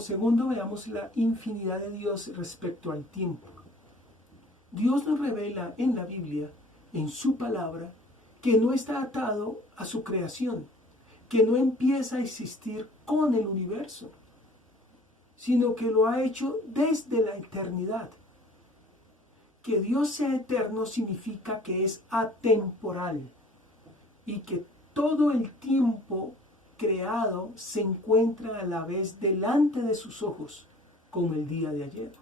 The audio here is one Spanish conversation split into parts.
Como segundo, veamos la infinidad de Dios respecto al tiempo. Dios nos revela en la Biblia, en su palabra, que no está atado a su creación, que no empieza a existir con el universo, sino que lo ha hecho desde la eternidad. Que Dios sea eterno significa que es atemporal y que todo el tiempo creado se encuentra a la vez delante de sus ojos, como el día de ayer.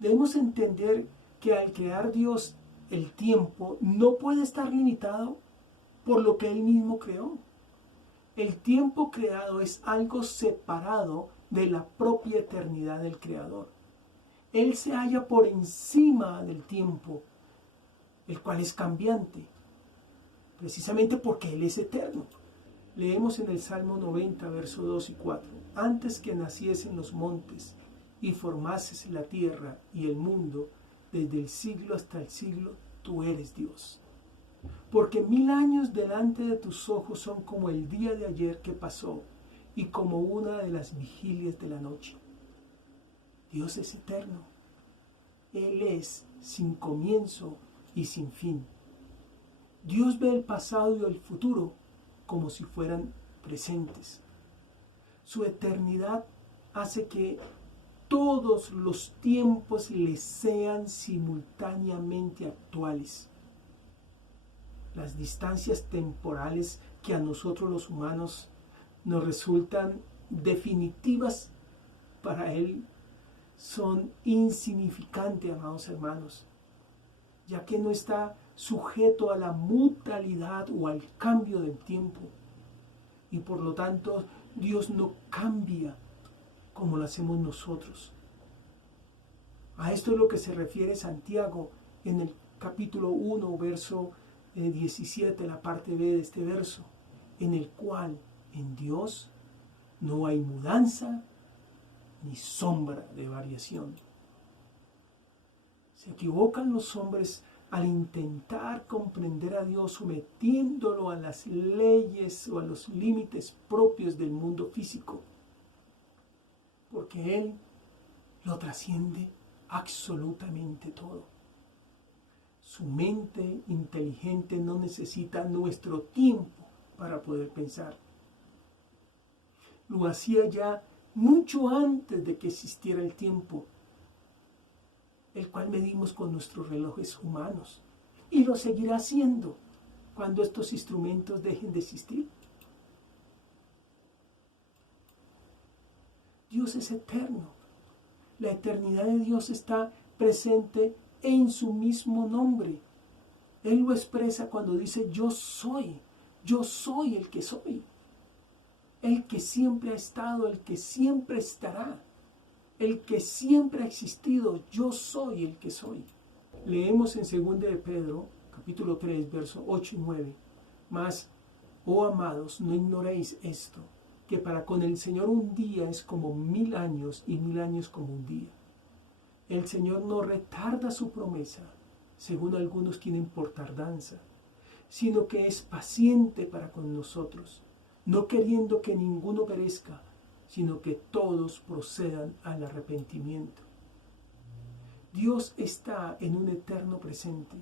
Debemos entender que al crear Dios el tiempo no puede estar limitado por lo que Él mismo creó. El tiempo creado es algo separado de la propia eternidad del Creador. Él se halla por encima del tiempo, el cual es cambiante, precisamente porque Él es eterno. Leemos en el Salmo 90, verso 2 y 4. Antes que naciesen los montes y formases la tierra y el mundo, desde el siglo hasta el siglo, tú eres Dios. Porque 1000 años delante de tus ojos son como el día de ayer que pasó y como una de las vigilias de la noche. Dios es eterno. Él es sin comienzo y sin fin. Dios ve el pasado y el futuro como si fueran presentes. Su eternidad hace que todos los tiempos le sean simultáneamente actuales. Las distancias temporales que a nosotros los humanos nos resultan definitivas, para Él son insignificantes, amados hermanos, ya que no está sujeto a la mutalidad o al cambio del tiempo. Y por lo tanto, Dios no cambia como lo hacemos nosotros. A esto es lo que se refiere Santiago en el capítulo 1, verso 17, la parte B de este verso, en el cual en Dios no hay mudanza ni sombra de variación. Se equivocan los hombres al intentar comprender a Dios sometiéndolo a las leyes o a los límites propios del mundo físico, porque Él lo trasciende absolutamente todo. Su mente inteligente no necesita nuestro tiempo para poder pensar. Lo hacía ya mucho antes de que existiera el tiempo, el cual medimos con nuestros relojes humanos, y lo seguirá haciendo cuando estos instrumentos dejen de existir. Dios es eterno. La eternidad de Dios está presente en su mismo nombre. Él lo expresa cuando dice yo soy el que soy, el que siempre ha estado, el que siempre estará, el que siempre ha existido, yo soy el que soy. Leemos en 2 de Pedro, capítulo 3, versos 8 y 9. Mas, oh amados, no ignoréis esto, que para con el Señor un día es como 1000 años y 1000 años como un día. El Señor no retarda su promesa, según algunos tienen por tardanza, sino que es paciente para con nosotros, no queriendo que ninguno perezca, sino que todos procedan al arrepentimiento. Dios está en un eterno presente.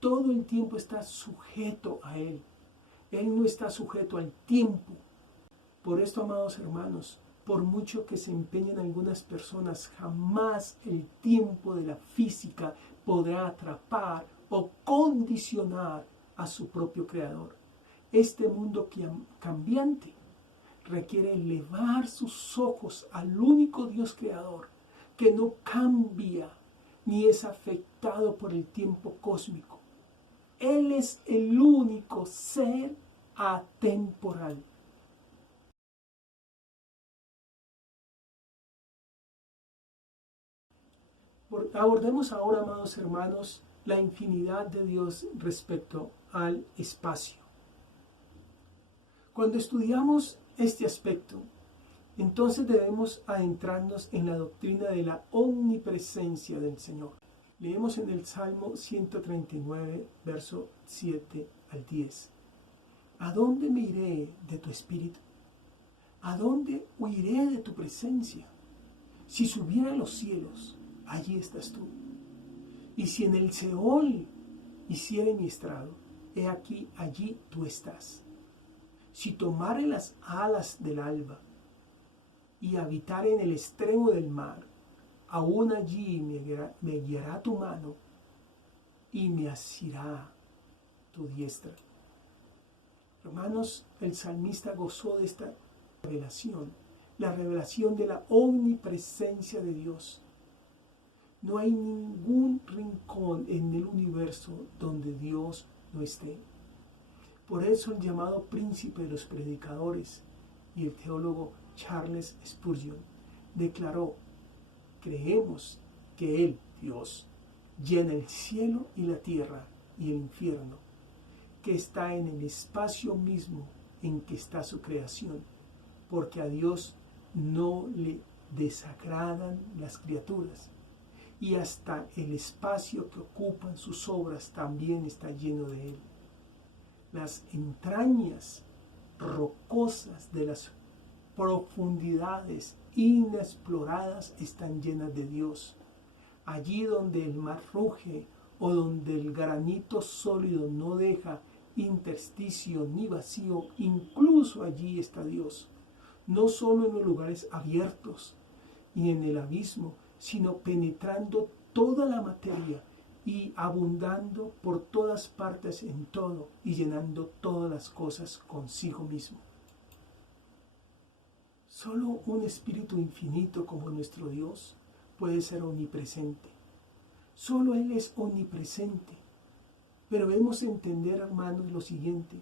Todo el tiempo está sujeto a Él. Él no está sujeto al tiempo. Por esto, amados hermanos, por mucho que se empeñen algunas personas, jamás el tiempo de la física podrá atrapar o condicionar a su propio Creador. Este mundo cambiante requiere elevar sus ojos al único Dios Creador, que no cambia ni es afectado por el tiempo cósmico. Él es el único ser atemporal. Abordemos ahora, amados hermanos, la infinidad de Dios respecto al espacio. Cuando estudiamos este aspecto, entonces debemos adentrarnos en la doctrina de la omnipresencia del Señor. Leemos en el Salmo 139, verso 7 al 10. ¿A dónde me iré de tu espíritu? ¿A dónde huiré de tu presencia? Si subiera a los cielos, allí estás tú. Y si en el Seol hiciere mi estrado, he aquí, allí tú estás. Si tomare las alas del alba y habitare en el extremo del mar, aún allí me guiará tu mano y me asirá tu diestra. Hermanos, el salmista gozó de esta revelación, la revelación de la omnipresencia de Dios. No hay ningún rincón en el universo donde Dios no esté. Por eso el llamado príncipe de los predicadores y el teólogo Charles Spurgeon declaró: creemos que Él, Dios, llena el cielo y la tierra y el infierno, que está en el espacio mismo en que está su creación, porque a Dios no le desagradan las criaturas, y hasta el espacio que ocupan sus obras también está lleno de Él. Las entrañas rocosas de las profundidades inexploradas están llenas de Dios. Allí donde el mar ruge o donde el granito sólido no deja intersticio ni vacío, incluso allí está Dios. No solo en los lugares abiertos y en el abismo, sino penetrando toda la materia y abundando por todas partes en todo y llenando todas las cosas consigo mismo. Solo un espíritu infinito como nuestro Dios puede ser omnipresente. Solo Él es omnipresente. Pero debemos entender, hermanos, lo siguiente: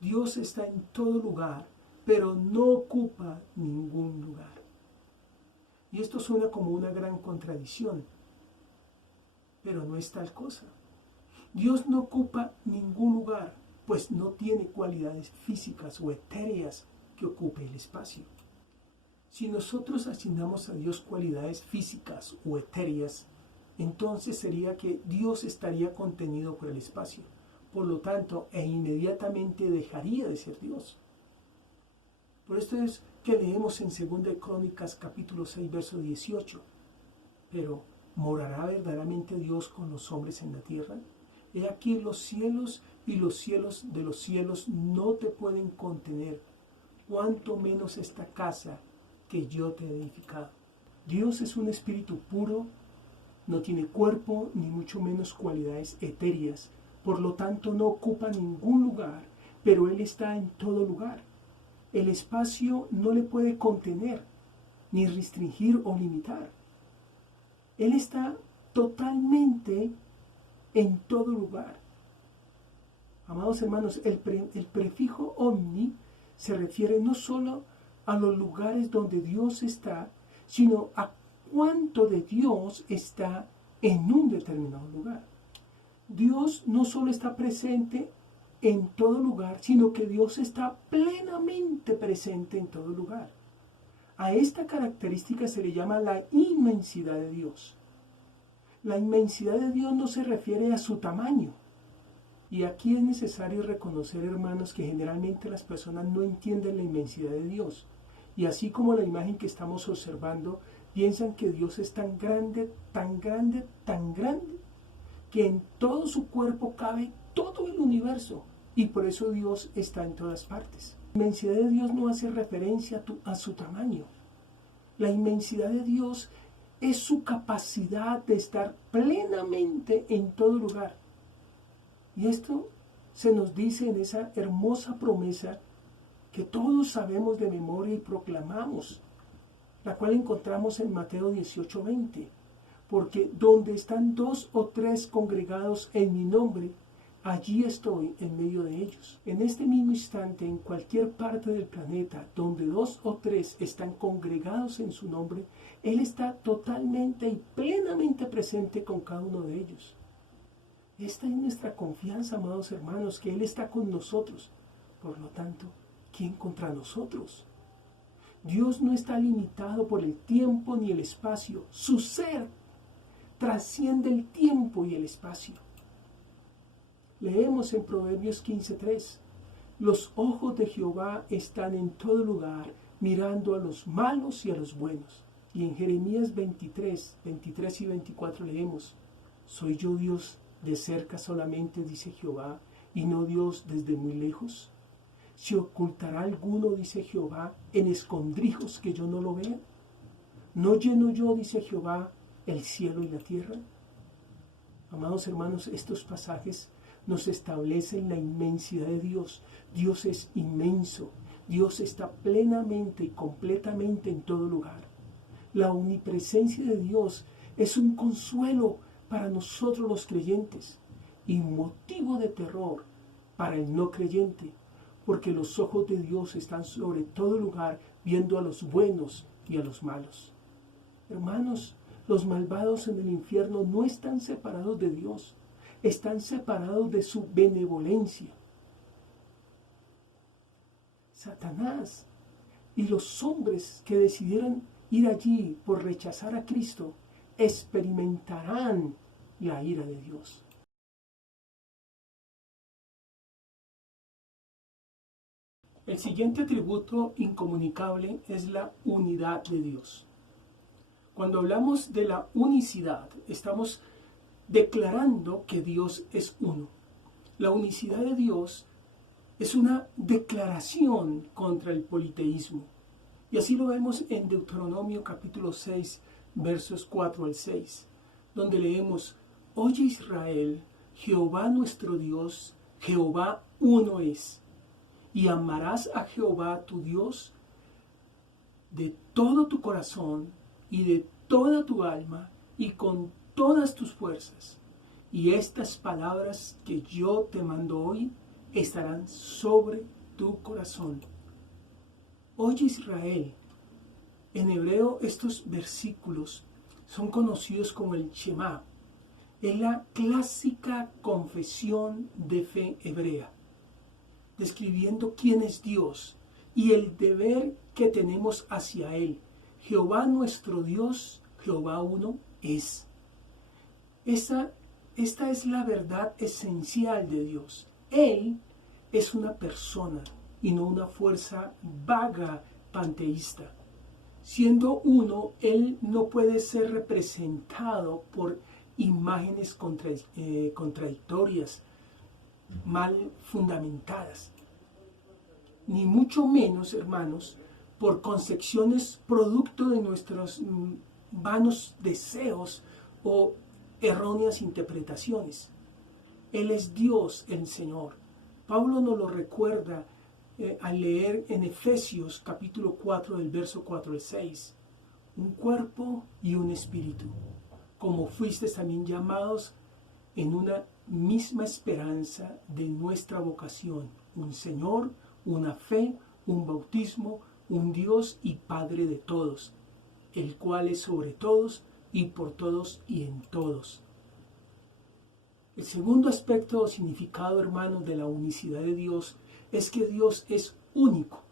Dios está en todo lugar, pero no ocupa ningún lugar. Y esto suena como una gran contradicción, pero no es tal cosa. Dios no ocupa ningún lugar, pues no tiene cualidades físicas o etéreas que ocupe el espacio. Si nosotros asignamos a Dios cualidades físicas o etéreas, entonces sería que Dios estaría contenido por el espacio. Por lo tanto, inmediatamente dejaría de ser Dios. Por esto es que leemos en 2 Crónicas capítulo 6, verso 18. Pero, ¿morará verdaderamente Dios con los hombres en la tierra? He aquí los cielos y los cielos de los cielos no te pueden contener, cuanto menos esta casa que yo te he edificado. Dios es un espíritu puro, no tiene cuerpo ni mucho menos cualidades etéreas, por lo tanto no ocupa ningún lugar, pero Él está en todo lugar. El espacio no le puede contener, ni restringir o limitar. Él está totalmente en todo lugar. Amados hermanos, el prefijo omni se refiere no solo a los lugares donde Dios está, sino a cuánto de Dios está en un determinado lugar. Dios no solo está presente en todo lugar, sino que Dios está plenamente presente en todo lugar. A esta característica se le llama la inmensidad de Dios. La inmensidad de Dios no se refiere a su tamaño. Y aquí es necesario reconocer, hermanos, que generalmente las personas no entienden la inmensidad de Dios. Y así como la imagen que estamos observando, piensan que Dios es tan grande, tan grande, tan grande, que en todo su cuerpo cabe todo el universo. Y por eso Dios está en todas partes. La inmensidad de Dios no hace referencia a su tamaño. La inmensidad de Dios es su capacidad de estar plenamente en todo lugar. Y esto se nos dice en esa hermosa promesa que todos sabemos de memoria y proclamamos, la cual encontramos en Mateo 18:20. Porque donde están 2 o 3 congregados en mi nombre, allí estoy en medio de ellos. En este mismo instante, en cualquier parte del planeta donde 2 o 3 están congregados en su nombre, Él está totalmente y plenamente presente con cada uno de ellos. Esta es nuestra confianza, amados hermanos, que Él está con nosotros. Por lo tanto, ¿quién contra nosotros? Dios no está limitado por el tiempo ni el espacio. Su ser trasciende el tiempo y el espacio. Leemos en Proverbios 15:3: Los ojos de Jehová están en todo lugar, mirando a los malos y a los buenos. Y en Jeremías 23 y 24 leemos: ¿Soy yo Dios de cerca solamente, dice Jehová, y no Dios desde muy lejos? ¿Se ocultará alguno, dice Jehová, en escondrijos que yo no lo vea? ¿No lleno yo, dice Jehová, el cielo y la tierra? Amados hermanos, estos pasajes nos establecen la inmensidad de Dios. Dios es inmenso. Dios está plenamente y completamente en todo lugar. La omnipresencia de Dios es un consuelo para nosotros los creyentes y motivo de terror para el no creyente, porque los ojos de Dios están sobre todo lugar, viendo a los buenos y a los malos. Hermanos, los malvados en el infierno no están separados de Dios, están separados de su benevolencia. Satanás y los hombres que decidieron ir allí por rechazar a Cristo experimentarán la ira de Dios. El siguiente atributo incomunicable es la unidad de Dios. Cuando hablamos de la unicidad, estamos declarando que Dios es uno. La unicidad de Dios es una declaración contra el politeísmo. Y así lo vemos en Deuteronomio capítulo 6, versos 4 al 6, donde leemos: Oye Israel, Jehová nuestro Dios, Jehová uno es. Y amarás a Jehová tu Dios de todo tu corazón y de toda tu alma y con todas tus fuerzas. Y estas palabras que yo te mando hoy estarán sobre tu corazón. Oye Israel. En hebreo estos versículos son conocidos como el Shema. Es la clásica confesión de fe hebrea, describiendo quién es Dios y el deber que tenemos hacia Él. Jehová nuestro Dios, Jehová uno es. Esta es la verdad esencial de Dios. Él es una persona y no una fuerza vaga panteísta. Siendo uno, Él no puede ser representado por imágenes contradictorias, mal fundamentadas, ni mucho menos, hermanos, por concepciones producto de nuestros vanos deseos o erróneas interpretaciones. Él es Dios, el Señor. Pablo nos lo recuerda al leer en Efesios capítulo 4 del verso 4 al 6. Un cuerpo y un espíritu, como fuisteis también llamados en una misma esperanza de nuestra vocación, un Señor, una fe, un bautismo, un Dios y Padre de todos, el cual es sobre todos y por todos y en todos. El segundo aspecto o significado, hermanos, de la unicidad de Dios es que Dios es único.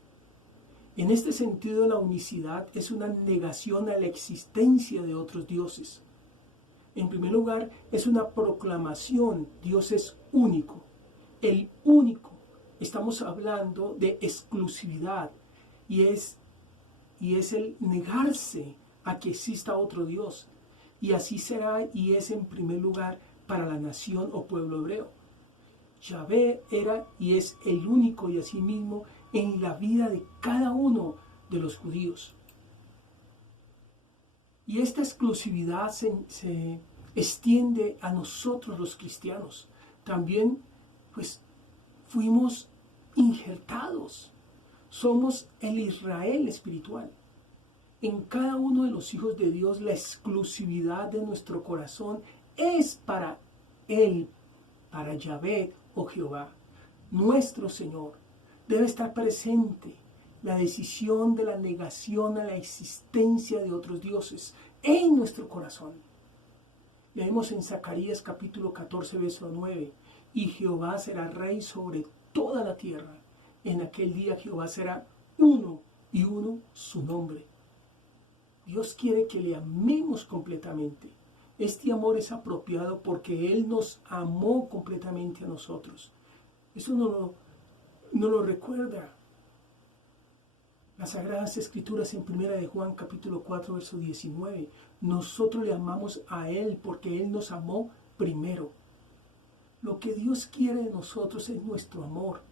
En este sentido, la unicidad es una negación a la existencia de otros dioses. En primer lugar, es una proclamación: Dios es único. El único. Estamos hablando de exclusividad y es el negarse a que exista otro Dios. Y así será y es en primer lugar para la nación o pueblo hebreo. Yahvé era y es el único y asimismo en la vida de cada uno de los judíos. Y esta exclusividad se extiende a nosotros los cristianos. También pues fuimos injertados. Somos el Israel espiritual. En cada uno de los hijos de Dios la exclusividad de nuestro corazón es para Él, para Yahvé o Jehová, nuestro Señor. Debe estar presente la decisión de la negación a la existencia de otros dioses en nuestro corazón. Leemos en Zacarías capítulo 14, verso 9, y Jehová será rey sobre toda la tierra. En aquel día Jehová será uno y uno su nombre. Dios quiere que le amemos completamente. Este amor es apropiado porque Él nos amó completamente a nosotros. Eso nos lo nos lo recuerda. Las Sagradas Escrituras en 1 de Juan capítulo 4 verso 19. Nosotros le amamos a Él porque Él nos amó primero. Lo que Dios quiere de nosotros es nuestro amor.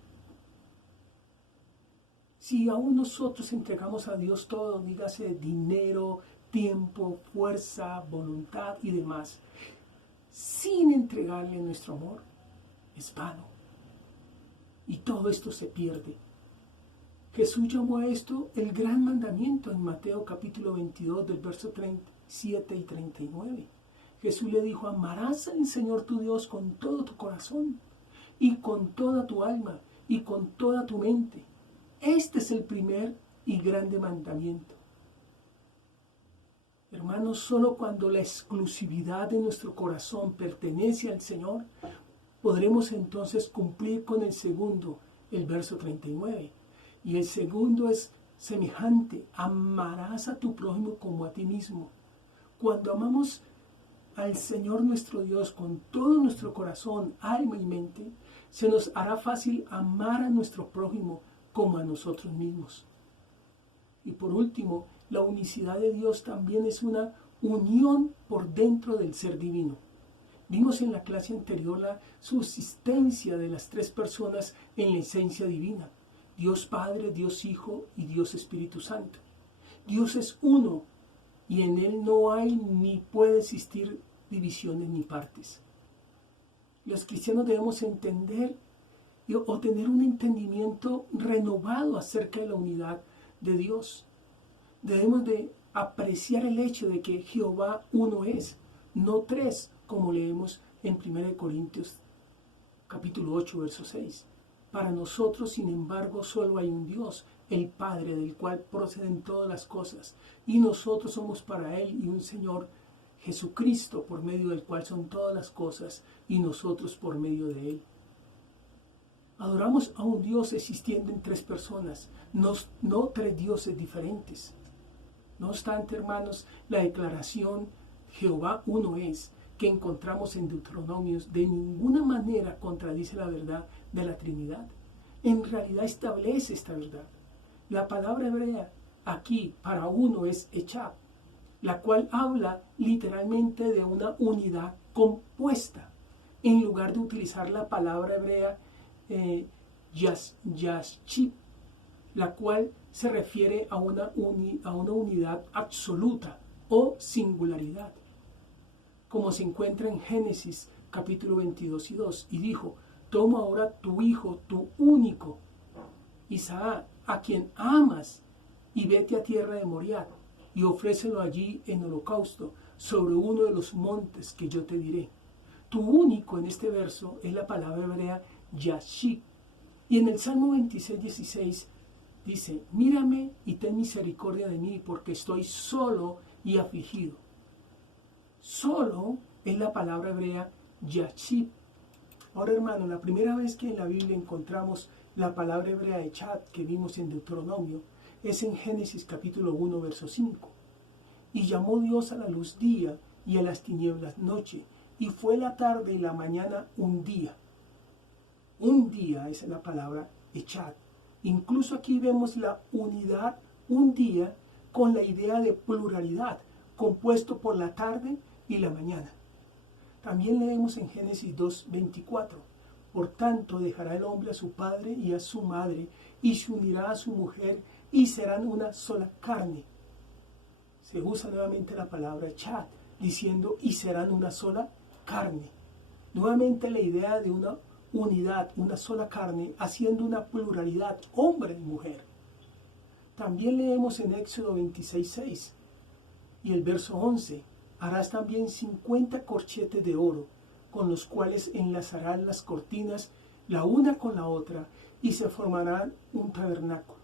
Si aún nosotros entregamos a Dios todo, dígase dinero, tiempo, fuerza, voluntad y demás, sin entregarle nuestro amor, es vano. Y todo esto se pierde. Jesús llamó a esto el gran mandamiento en Mateo capítulo 22 del verso 37 y 39. Jesús le dijo: amarás al Señor tu Dios con todo tu corazón y con toda tu alma y con toda tu mente. Este es el primer y grande mandamiento. Hermanos, solo cuando la exclusividad de nuestro corazón pertenece al Señor, podremos entonces cumplir con el segundo, el verso 39. Y el segundo es semejante: amarás a tu prójimo como a ti mismo. Cuando amamos al Señor nuestro Dios con todo nuestro corazón, alma y mente, se nos hará fácil amar a nuestro prójimo como a nosotros mismos. Y por último, la unicidad de Dios también es una unión por dentro del ser divino. Vimos en la clase anterior la subsistencia de las tres personas en la esencia divina: Dios Padre, Dios Hijo y Dios Espíritu Santo. Dios es uno y en Él no hay ni puede existir divisiones ni partes. Los cristianos debemos entender o tener un entendimiento renovado acerca de la unidad de Dios. Debemos de apreciar el hecho de que Jehová uno es, no tres, como leemos en 1 Corintios capítulo 8, verso 6. Para nosotros, sin embargo, solo hay un Dios, el Padre, del cual proceden todas las cosas, y nosotros somos para Él, y un Señor, Jesucristo, por medio del cual son todas las cosas, y nosotros por medio de Él. Adoramos a un Dios existiendo en tres personas, no tres dioses diferentes. No obstante, hermanos, la declaración Jehová uno es, que encontramos en Deuteronomios, de ninguna manera contradice la verdad de la Trinidad. En realidad establece esta verdad. La palabra hebrea aquí para uno es echab, la cual habla literalmente de una unidad compuesta, en lugar de utilizar la palabra hebrea yashib, la cual se refiere a una unidad absoluta o singularidad, como se encuentra en Génesis capítulo 22 y 2, y dijo: toma ahora tu hijo, tu único, Isaac, a quien amas, y vete a tierra de Moriah, y ofrécelo allí en holocausto, sobre uno de los montes que yo te diré. Tu único en este verso es la palabra hebrea yashib, y en el Salmo 26, 16 dice: mírame y ten misericordia de mí, porque estoy solo y afligido. Solo es la palabra hebrea yashib. Ahora, hermano, la primera vez que en la Biblia encontramos la palabra hebrea echad, que vimos en Deuteronomio, es en Génesis capítulo 1, verso 5. Y llamó Dios a la luz día y a las tinieblas noche, y fue la tarde y la mañana un día. Un día es la palabra echad. Incluso aquí vemos la unidad, un día, con la idea de pluralidad, compuesto por la tarde y la mañana. También leemos en Génesis 2:24: por tanto dejará el hombre a su padre y a su madre, y se unirá a su mujer, y serán una sola carne. Se usa nuevamente la palabra echad, diciendo: y serán una sola carne. Nuevamente la idea de una unidad, una sola carne, haciendo una pluralidad, hombre y mujer. También leemos en Éxodo 26:6 y el verso 11: harás también 50 corchetes de oro, con los cuales enlazarás las cortinas la una con la otra, y se formará un tabernáculo.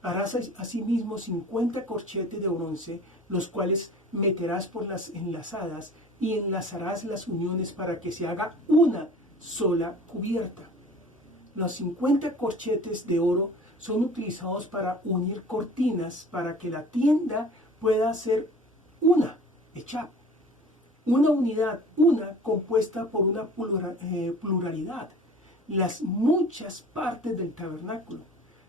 Harás asimismo 50 corchetes de bronce, los cuales meterás por las enlazadas, y enlazarás las uniones para que se haga una sola cubierta. Los 50 corchetes de oro son utilizados para unir cortinas, para que la tienda pueda ser una, echab, una unidad, una compuesta por una pluralidad. las muchas partes del tabernáculo.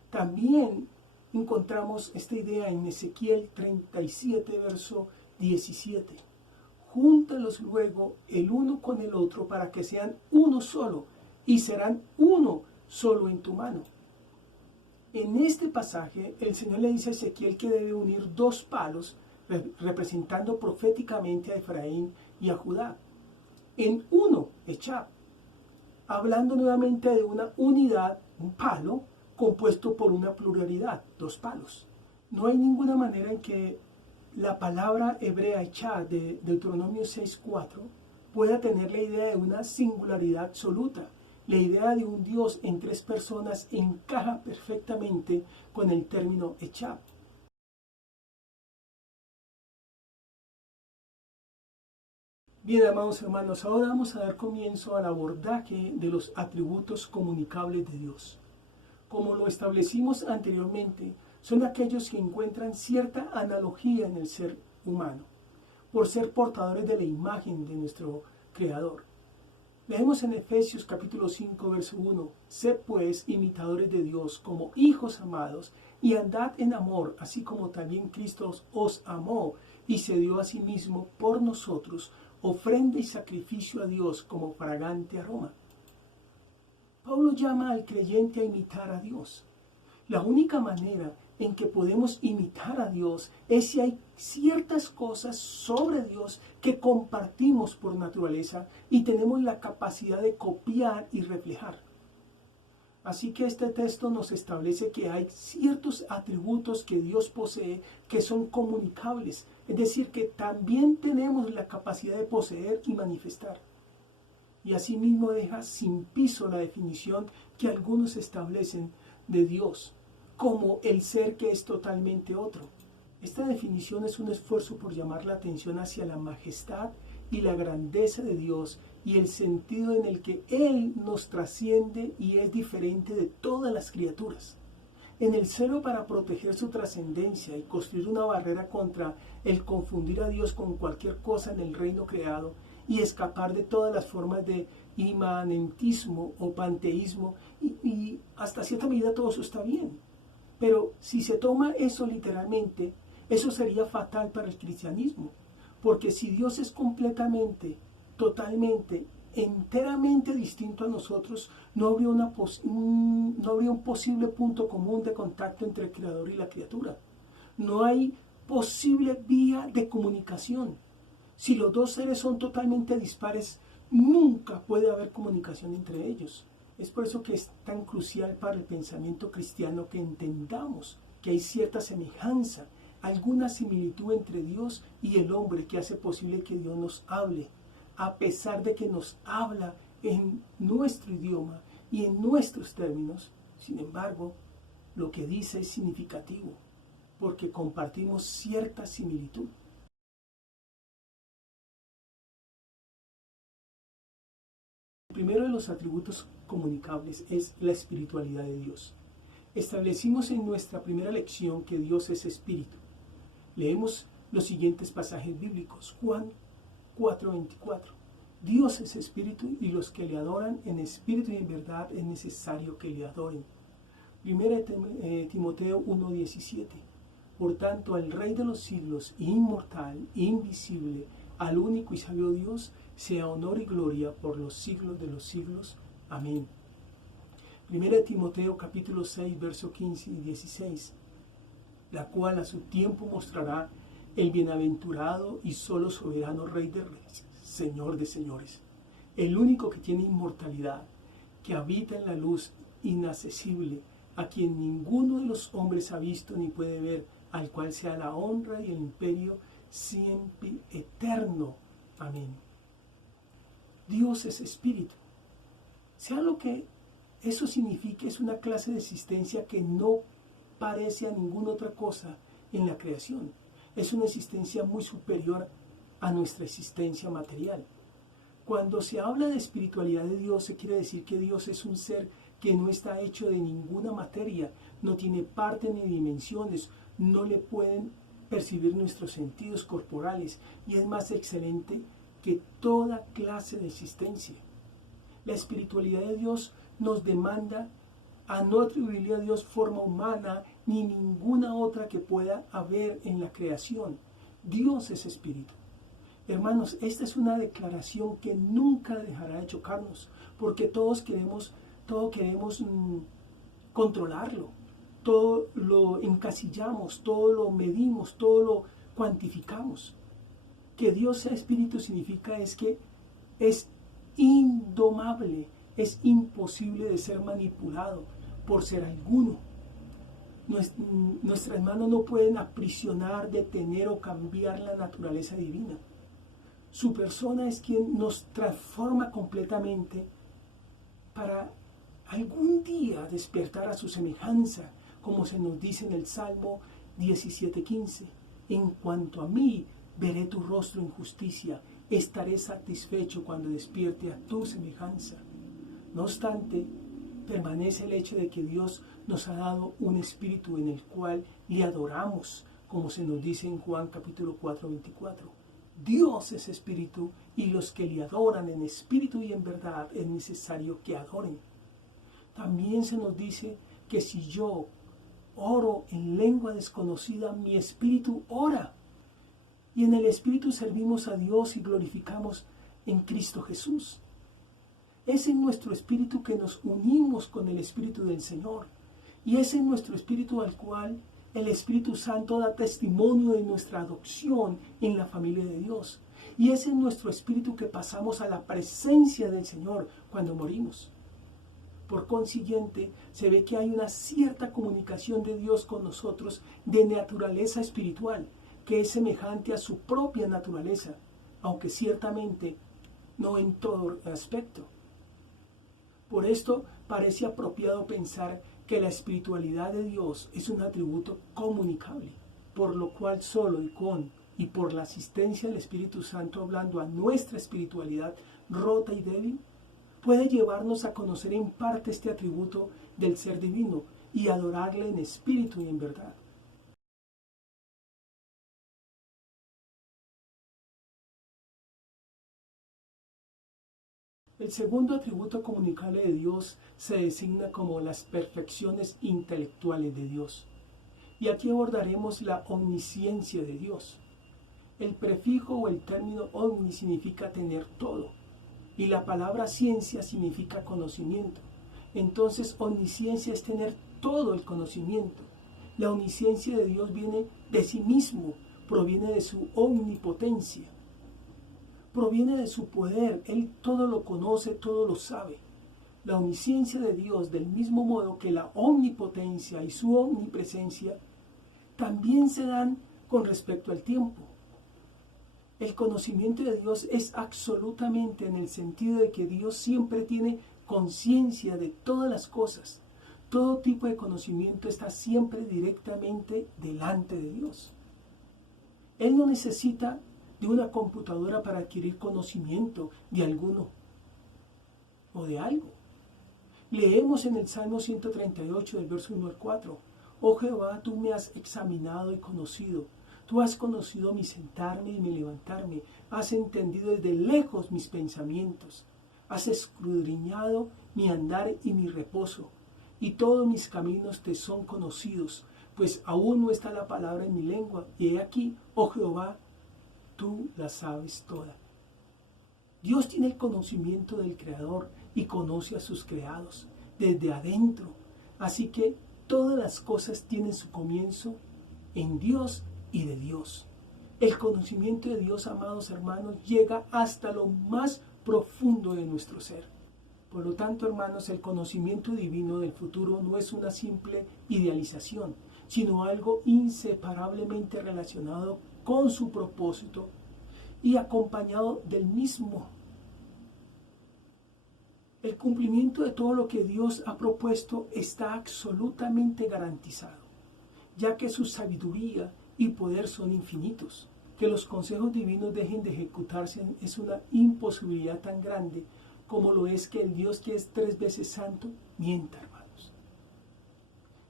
También encontramos esta idea en Ezequiel 37, verso 17. Júntalos luego el uno con el otro para que sean uno solo, y serán uno solo en tu mano. En este pasaje, el Señor le dice a Ezequiel que debe unir dos palos, representando proféticamente a Efraín y a Judá, en uno, Echab, hablando nuevamente de una unidad, un palo, compuesto por una pluralidad, dos palos. No hay ninguna manera en que la palabra hebrea Echad de Deuteronomio 6:4 pueda tener la idea de una singularidad absoluta. La idea de un Dios en tres personas encaja perfectamente con el término Echad. Bien, amados hermanos, ahora vamos a dar comienzo al abordaje de los atributos comunicables de Dios. Como lo establecimos anteriormente, son aquellos que encuentran cierta analogía en el ser humano, por ser portadores de la imagen de nuestro Creador. Leemos en Efesios capítulo 5, verso 1, «Sed pues imitadores de Dios como hijos amados, y andad en amor, así como también Cristo os amó, y se dio a sí mismo por nosotros, ofrenda y sacrificio a Dios como fragante aroma». Pablo llama al creyente a imitar a Dios. La única manera en que podemos imitar a Dios es si hay ciertas cosas sobre Dios que compartimos por naturaleza y tenemos la capacidad de copiar y reflejar. Así que este texto nos establece que hay ciertos atributos que Dios posee que son comunicables, es decir, que también tenemos la capacidad de poseer y manifestar. Y asimismo deja sin piso la definición que algunos establecen de Dios como el ser que es totalmente otro. Esta definición es un esfuerzo por llamar la atención hacia la majestad y la grandeza de Dios y el sentido en el que Él nos trasciende y es diferente de todas las criaturas. En el celo para proteger su trascendencia y construir una barrera contra el confundir a Dios con cualquier cosa en el reino creado y escapar de todas las formas de inmanentismo o panteísmo, y hasta cierta medida todo eso está bien. Pero si se toma eso literalmente, eso sería fatal para el cristianismo, porque si Dios es completamente, totalmente, enteramente distinto a nosotros, no habría un posible punto común de contacto entre el Creador y la criatura. No hay posible vía de comunicación. Si los dos seres son totalmente dispares, nunca puede haber comunicación entre ellos. Es por eso que es tan crucial para el pensamiento cristiano que entendamos que hay cierta semejanza, alguna similitud entre Dios y el hombre que hace posible que Dios nos hable, a pesar de que nos habla en nuestro idioma y en nuestros términos. Sin embargo, lo que dice es significativo, porque compartimos cierta similitud. El primero de los atributos comunicables es la espiritualidad de Dios. Establecimos en nuestra primera lección que Dios es espíritu. Leemos los siguientes pasajes bíblicos. Juan 4:24. Dios es espíritu y los que le adoran en espíritu y en verdad es necesario que le adoren. 1 Timoteo 1:17. Por tanto, al Rey de los siglos, inmortal, invisible, al único y sabio Dios, sea honor y gloria por los siglos de los siglos. Amén. 1 Timoteo capítulo 6, verso 15 y 16. La cual a su tiempo mostrará el bienaventurado y solo soberano Rey de Reyes, Señor de señores, el único que tiene inmortalidad, que habita en la luz inaccesible, a quien ninguno de los hombres ha visto ni puede ver, al cual sea la honra y el imperio siempre eterno. Amén. Dios es espíritu. Sea lo que eso signifique, es una clase de existencia que no parece a ninguna otra cosa en la creación. Es una existencia muy superior a nuestra existencia material. Cuando se habla de espiritualidad de Dios, se quiere decir que Dios es un ser que no está hecho de ninguna materia, no tiene parte ni dimensiones, no le pueden percibir nuestros sentidos corporales y es más excelente que toda clase de existencia. La espiritualidad de Dios nos demanda a no atribuirle a Dios forma humana ni ninguna otra que pueda haber en la creación. Dios es espíritu. Hermanos, esta es una declaración que nunca dejará de chocarnos, porque todos queremos controlarlo, todo lo encasillamos, todo lo medimos, todo lo cuantificamos. Que Dios sea espíritu significa es que es indomable, es imposible de ser manipulado por ser alguno. Nuestras manos no pueden aprisionar, detener o cambiar la naturaleza divina. Su persona es quien nos transforma completamente para algún día despertar a su semejanza, como se nos dice en el Salmo 17:15. En cuanto a mí, veré tu rostro en justicia, estaré satisfecho cuando despierte a tu semejanza. No obstante, permanece el hecho de que Dios nos ha dado un espíritu en el cual le adoramos, como se nos dice en Juan capítulo 4:24. Dios es espíritu y los que le adoran en espíritu y en verdad es necesario que adoren. También se nos dice que si yo oro en lengua desconocida, mi espíritu ora. Y en el espíritu servimos a Dios y glorificamos en Cristo Jesús. Es en nuestro espíritu que nos unimos con el espíritu del Señor. Y es en nuestro espíritu al cual el Espíritu Santo da testimonio de nuestra adopción en la familia de Dios. Y es en nuestro espíritu que pasamos a la presencia del Señor cuando morimos. Por consiguiente, se ve que hay una cierta comunicación de Dios con nosotros de naturaleza espiritual, que es semejante a su propia naturaleza, aunque ciertamente no en todo aspecto. Por esto parece apropiado pensar que la espiritualidad de Dios es un atributo comunicable, por lo cual solo y por la asistencia del Espíritu Santo hablando a nuestra espiritualidad rota y débil, puede llevarnos a conocer en parte este atributo del ser divino y adorarle en espíritu y en verdad. El segundo atributo comunicable de Dios se designa como las perfecciones intelectuales de Dios. Y aquí abordaremos la omnisciencia de Dios. El prefijo o el término omni significa tener todo, y la palabra ciencia significa conocimiento. Entonces, omnisciencia es tener todo el conocimiento. La omnisciencia de Dios viene de sí mismo, proviene de su omnipotencia. Proviene de su poder, Él todo lo conoce, todo lo sabe. La omnisciencia de Dios, del mismo modo que la omnipotencia y su omnipresencia, también se dan con respecto al tiempo. El conocimiento de Dios es absolutamente en el sentido de que Dios siempre tiene conciencia de todas las cosas. Todo tipo de conocimiento está siempre directamente delante de Dios. Él no necesita de una computadora para adquirir conocimiento de alguno o de algo. Leemos en el Salmo 138 del verso 1 al 4: Oh Jehová, tú me has examinado y conocido. Tú has conocido mi sentarme y mi levantarme. Has entendido desde lejos mis pensamientos. Has escudriñado mi andar y mi reposo. Y todos mis caminos te son conocidos, pues aún no está la palabra en mi lengua. Y he aquí, oh Jehová, tú la sabes toda. Dios tiene el conocimiento del Creador y conoce a sus creados desde adentro. Así que todas las cosas tienen su comienzo en Dios y de Dios. El conocimiento de Dios, amados hermanos, llega hasta lo más profundo de nuestro ser. Por lo tanto, hermanos, el conocimiento divino del futuro no es una simple idealización, sino algo inseparablemente relacionado con su propósito y acompañado del mismo. El cumplimiento de todo lo que Dios ha propuesto está absolutamente garantizado, ya que su sabiduría y poder son infinitos. Que los consejos divinos dejen de ejecutarse es una imposibilidad tan grande como lo es que el Dios que es 3 veces santo mienta, hermanos.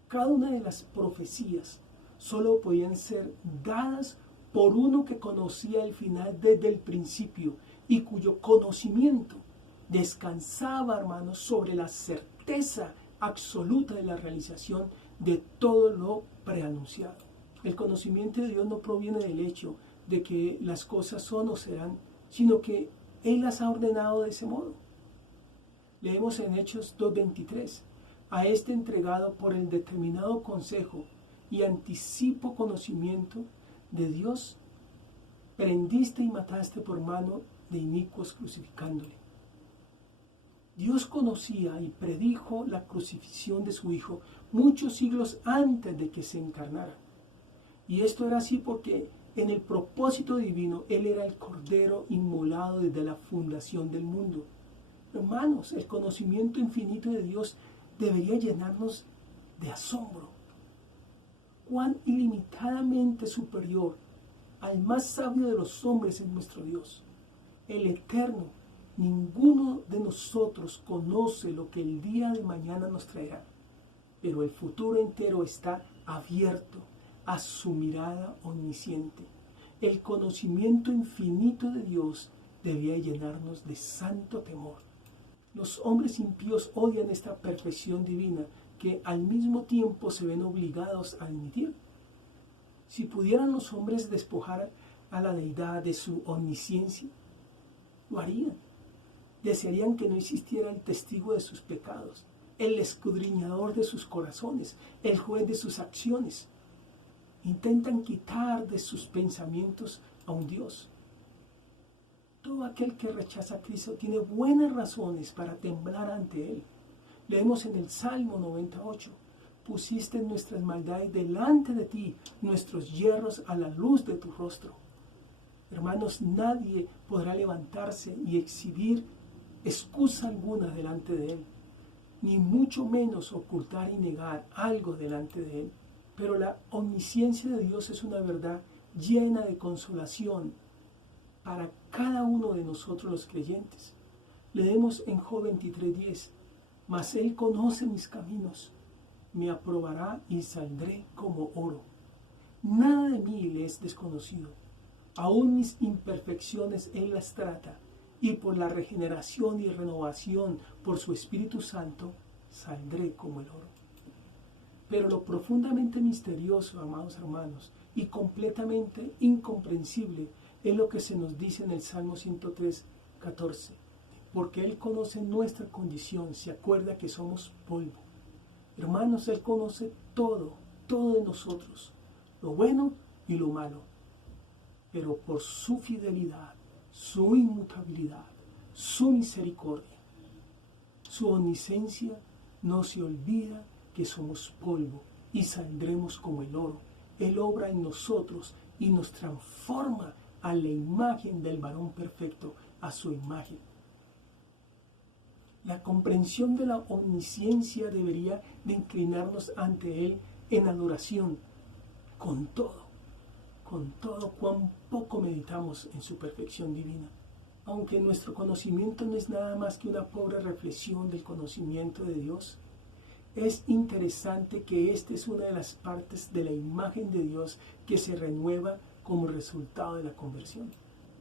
Cada una de las profecías solo podían ser dadas por uno que conocía el final desde el principio y cuyo conocimiento descansaba, hermanos, sobre la certeza certeza absoluta de la realización de todo lo preanunciado. El conocimiento de Dios no proviene del hecho de que las cosas son o serán, sino que Él las ha ordenado de ese modo. Leemos en Hechos 2:23, a este entregado por el determinado consejo y anticipo conocimiento de Dios, prendiste y mataste por mano de inicuos crucificándole. Dios conocía y predijo la crucifixión de su Hijo muchos siglos antes de que se encarnara. Y esto era así porque en el propósito divino Él era el Cordero inmolado desde la fundación del mundo. Hermanos, el conocimiento infinito de Dios debería llenarnos de asombro. Cuán ilimitadamente superior al más sabio de los hombres es nuestro Dios, el Eterno. Ninguno de nosotros conoce lo que el día de mañana nos traerá, pero el futuro entero está abierto a su mirada omnisciente. El conocimiento infinito de Dios debía llenarnos de santo temor. Los hombres impíos odian esta perfección divina que al mismo tiempo se ven obligados a admitir. Si pudieran los hombres despojar a la deidad de su omnisciencia, lo harían. Desearían que no existiera el testigo de sus pecados, el escudriñador de sus corazones, el juez de sus acciones. Intentan quitar de sus pensamientos a un Dios. Todo aquel que rechaza a Cristo tiene buenas razones para temblar ante Él. Leemos en el Salmo 98, pusiste nuestras maldades delante de ti, nuestros yerros a la luz de tu rostro. Hermanos, nadie podrá levantarse y exhibir excusa alguna delante de Él, ni mucho menos ocultar y negar algo delante de Él. Pero la omnisciencia de Dios es una verdad llena de consolación para cada uno de nosotros los creyentes. Leemos en Job 23:10, mas Él conoce mis caminos, me aprobará y saldré como oro. Nada de mí le es desconocido, aún mis imperfecciones Él las trata, y por la regeneración y renovación por su Espíritu Santo, saldré como el oro. Pero lo profundamente misterioso, amados hermanos, y completamente incomprensible, es lo que se nos dice en el Salmo 103:14. Porque Él conoce nuestra condición, se acuerda que somos polvo. Hermanos, Él conoce todo de nosotros, lo bueno y lo malo. Pero por su fidelidad, su inmutabilidad, su misericordia, su omnisciencia, no se olvida que somos polvo y saldremos como el oro. Él obra en nosotros y nos transforma a la imagen del varón perfecto, a su imagen. La comprensión de la omnisciencia debería de inclinarnos ante Él en adoración, con todo cuán poco meditamos en su perfección divina. Aunque nuestro conocimiento no es nada más que una pobre reflexión del conocimiento de Dios, es interesante que esta es una de las partes de la imagen de Dios que se renueva como resultado de la conversión.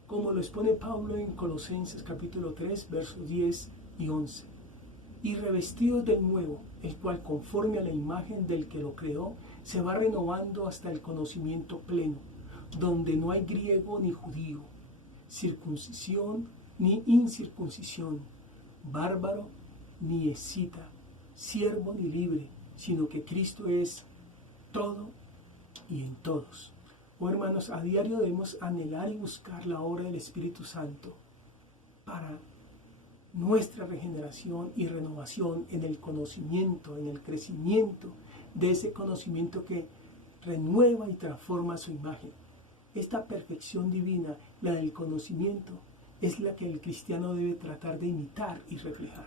Como lo expone Pablo en Colosenses capítulo 3, versos 10 y 11. Y revestidos de nuevo, el cual conforme a la imagen del que lo creó, se va renovando hasta el conocimiento pleno, donde no hay griego ni judío, circuncisión ni incircuncisión, bárbaro ni escita, siervo ni libre, sino que Cristo es todo y en todos. Oh hermanos, a diario debemos anhelar y buscar la obra del Espíritu Santo para nuestra regeneración y renovación en el conocimiento, en el crecimiento de ese conocimiento que renueva y transforma su imagen. Esta perfección divina, la del conocimiento, es la que el cristiano debe tratar de imitar y reflejar.